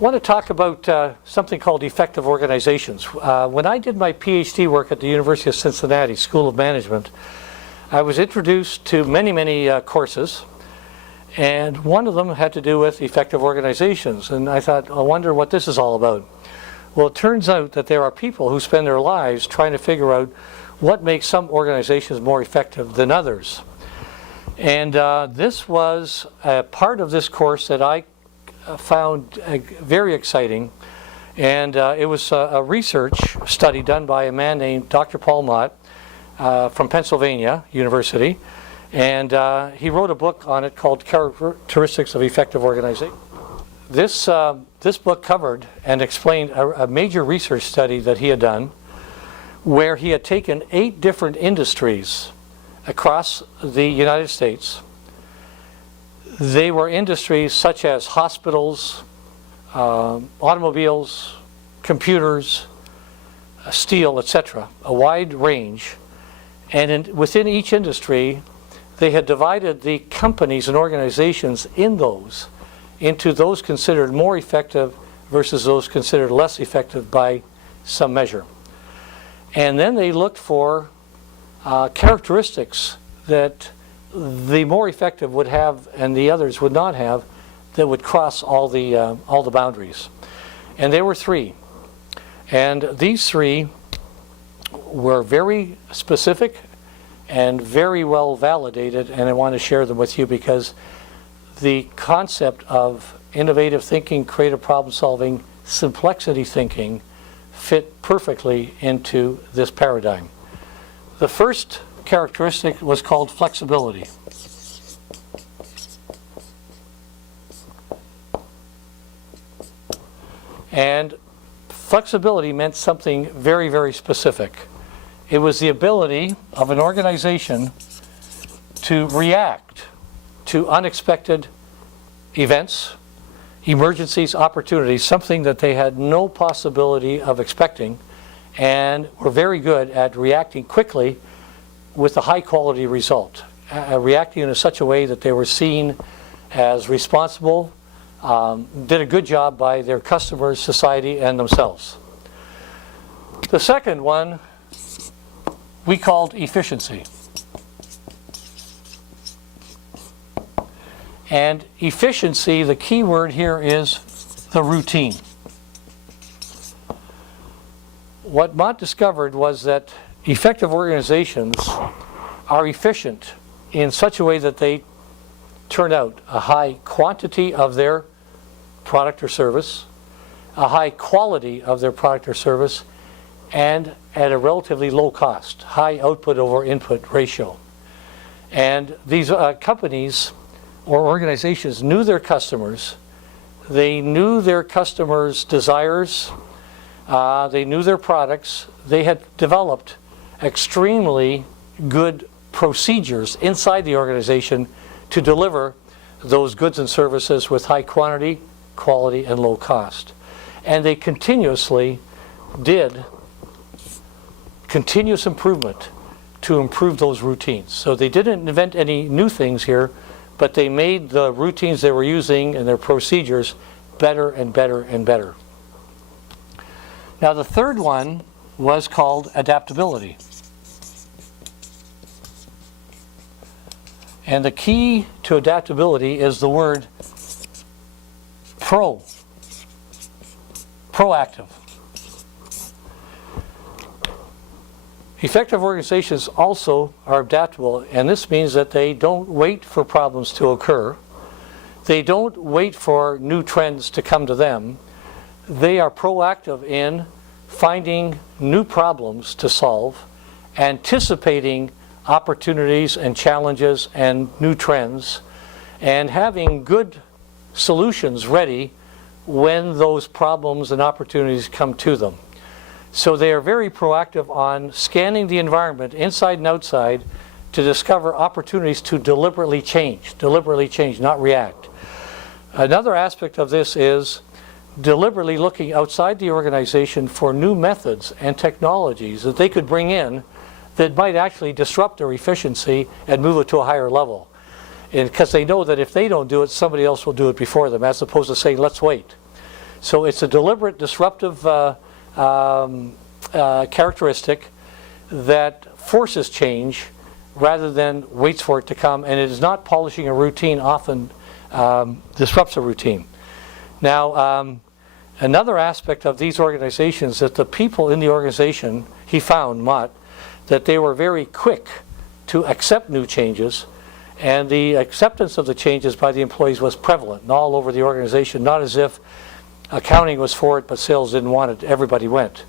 want to talk about something called effective organizations. When I did my PhD work at the University of Cincinnati School of Management, I was introduced to many courses, and one of them had to do with effective organizations. And I thought, I wonder what this is all about. Well, it turns out that there are people who spend their lives trying to figure out what makes some organizations more effective than others. And this was a part of this course that I found very exciting. And it was a research study done by a man named Dr. Paul Mott from Pennsylvania University. And he wrote a book on it called Characteristics of Effective Organization. This book covered and explained a major research study that he had done, where he had taken 8 different industries across the United States. They were industries such as hospitals, automobiles, computers, steel, etc., a wide range. And within each industry, they had divided the companies and organizations in those into those considered more effective versus those considered less effective by some measure. And then they looked for characteristics that the more effective would have and the others would not have, that would cross all the boundaries. And there were 3. And these 3 were very specific and very well validated, and I want to share them with you because the concept of innovative thinking, creative problem solving, complexity thinking fit perfectly into this paradigm. The first characteristic was called flexibility. And flexibility meant something very specific. It was the ability of an organization to react to unexpected events, emergencies, opportunities, something that they had no possibility of expecting, and were very good at reacting quickly with a high quality result, reacting in such a way that they were seen as responsible, did a good job by their customers, society, and themselves. The second one we called efficiency. And efficiency, the key word here is the routine. What Mott discovered was that effective organizations are efficient in such a way that they turn out a high quantity of their product or service, a high quality of their product or service, and at a relatively low cost, high output over input ratio. And these companies or organizations knew their customers, they knew their customers' desires, they knew their products, they had developed extremely good procedures inside the organization to deliver those goods and services with high quantity, quality, and low cost. And they continuously did continuous improvement to improve those routines. So they didn't invent any new things here, but they made the routines they were using and their procedures better and better and better. Now the third one was called adaptability. And the key to adaptability is the word proactive. Effective organizations also are adaptable, and this means that they don't wait for problems to occur. They don't wait for new trends to come to them. They are proactive in finding new problems to solve, anticipating opportunities and challenges and new trends, and having good solutions ready when those problems and opportunities come to them. So they are very proactive on scanning the environment inside and outside to discover opportunities to deliberately change, not react. Another aspect of this is deliberately looking outside the organization for new methods and technologies that they could bring in that might actually disrupt their efficiency and move it to a higher level. Because they know that if they don't do it, somebody else will do it before them, as opposed to saying, let's wait. So it's a deliberate disruptive characteristic that forces change rather than waits for it to come, and it is not polishing a routine, often disrupts a routine. Now, another aspect of these organizations that the people in the organization, he found, Mott, that they were very quick to accept new changes, and the acceptance of the changes by the employees was prevalent and all over the organization, not as if accounting was for it but sales didn't want it, everybody went.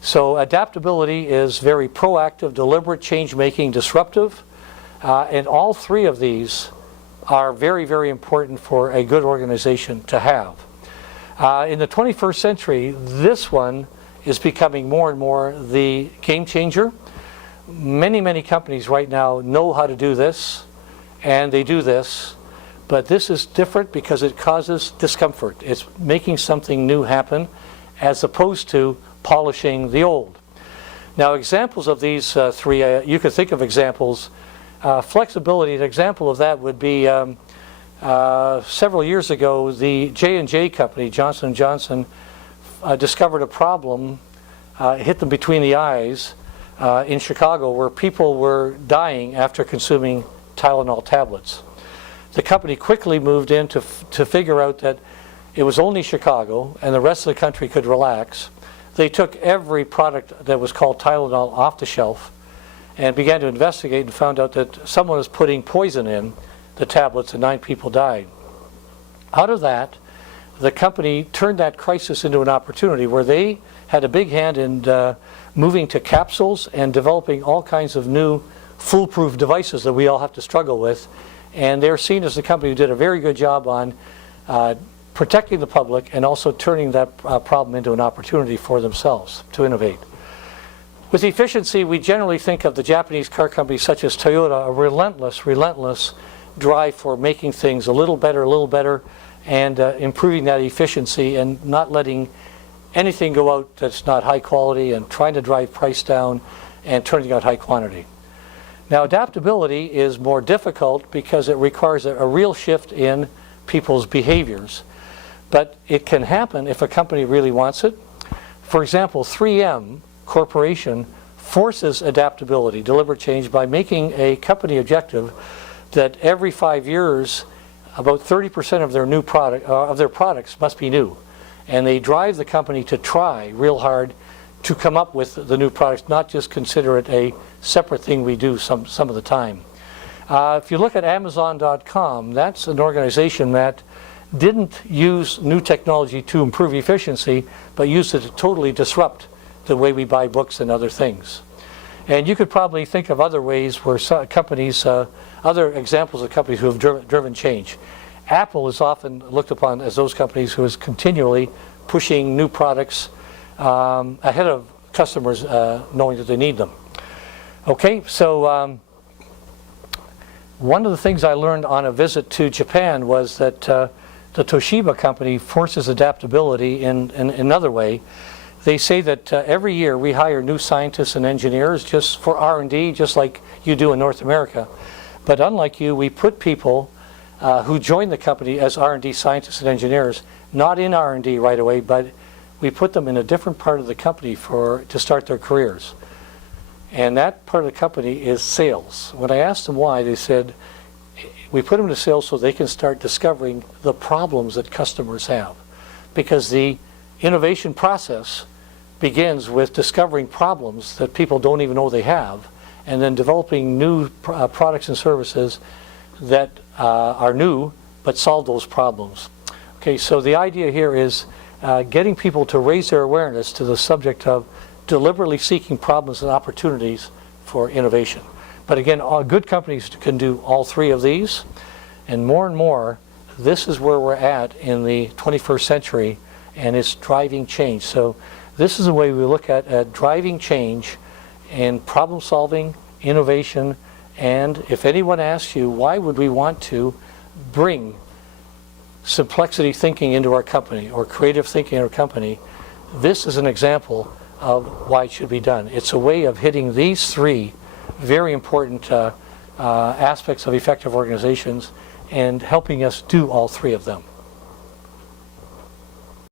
So adaptability is very proactive, deliberate, change-making, disruptive, and all three of these are very, very important for a good organization to have. In the 21st century, this one is becoming more and more the game changer. Many, many companies right now know how to do this, and they do this, but this is different because it causes discomfort. It's making something new happen as opposed to polishing the old. Now, examples of these three, you could think of examples. Flexibility, an example of that would be several years ago, the J&J company, Johnson & Johnson, discovered a problem, hit them between the eyes in Chicago, where people were dying after consuming Tylenol tablets. The company quickly moved in to figure out that it was only Chicago and the rest of the country could relax. They took every product that was called Tylenol off the shelf and began to investigate and found out that someone was putting poison in the tablets and 9 people died. Out of that, the company turned that crisis into an opportunity where they had a big hand in moving to capsules and developing all kinds of new foolproof devices that we all have to struggle with. And they're seen as the company who did a very good job on protecting the public and also turning that problem into an opportunity for themselves to innovate. With efficiency, we generally think of the Japanese car companies such as Toyota, a relentless drive for making things a little better, and improving that efficiency and not letting anything go out that's not high quality and trying to drive price down and turning out high quantity. Now, adaptability is more difficult because it requires a real shift in people's behaviors. But it can happen if a company really wants it. For example, 3M Corporation forces adaptability, deliberate change, by making a company objective that every 5 years, about 30% of their new their products must be new. And they drive the company to try real hard to come up with the new products, not just consider it a separate thing we do some of the time. If you look at Amazon.com, that's an organization that didn't use new technology to improve efficiency, but used it to totally disrupt the way we buy books and other things. And you could probably think of other ways where companies, other examples of companies who have driven change. Apple is often looked upon as those companies who is continually pushing new products ahead of customers knowing that they need them. Okay, so one of the things I learned on a visit to Japan was that the Toshiba company forces adaptability in another way. They say that every year we hire new scientists and engineers just for R&D, just like you do in North America. But unlike you, we put people who join the company as R&D scientists and engineers, not in R&D right away, but we put them in a different part of the company to start their careers. And that part of the company is sales. When I asked them why, they said, we put them into sales so they can start discovering the problems that customers have. Because the innovation process begins with discovering problems that people don't even know they have, and then developing new products and services that are new but solve those problems. Okay, so the idea here is getting people to raise their awareness to the subject of deliberately seeking problems and opportunities for innovation. But again, good companies can do all three of these, and more, this is where we're at in the 21st century, and it's driving change. So this is the way we look at driving change in problem solving, innovation, and if anyone asks you, why would we want to bring complexity thinking into our company or creative thinking in our company, this is an example of why it should be done. It's a way of hitting these three very important aspects of effective organizations and helping us do all three of them.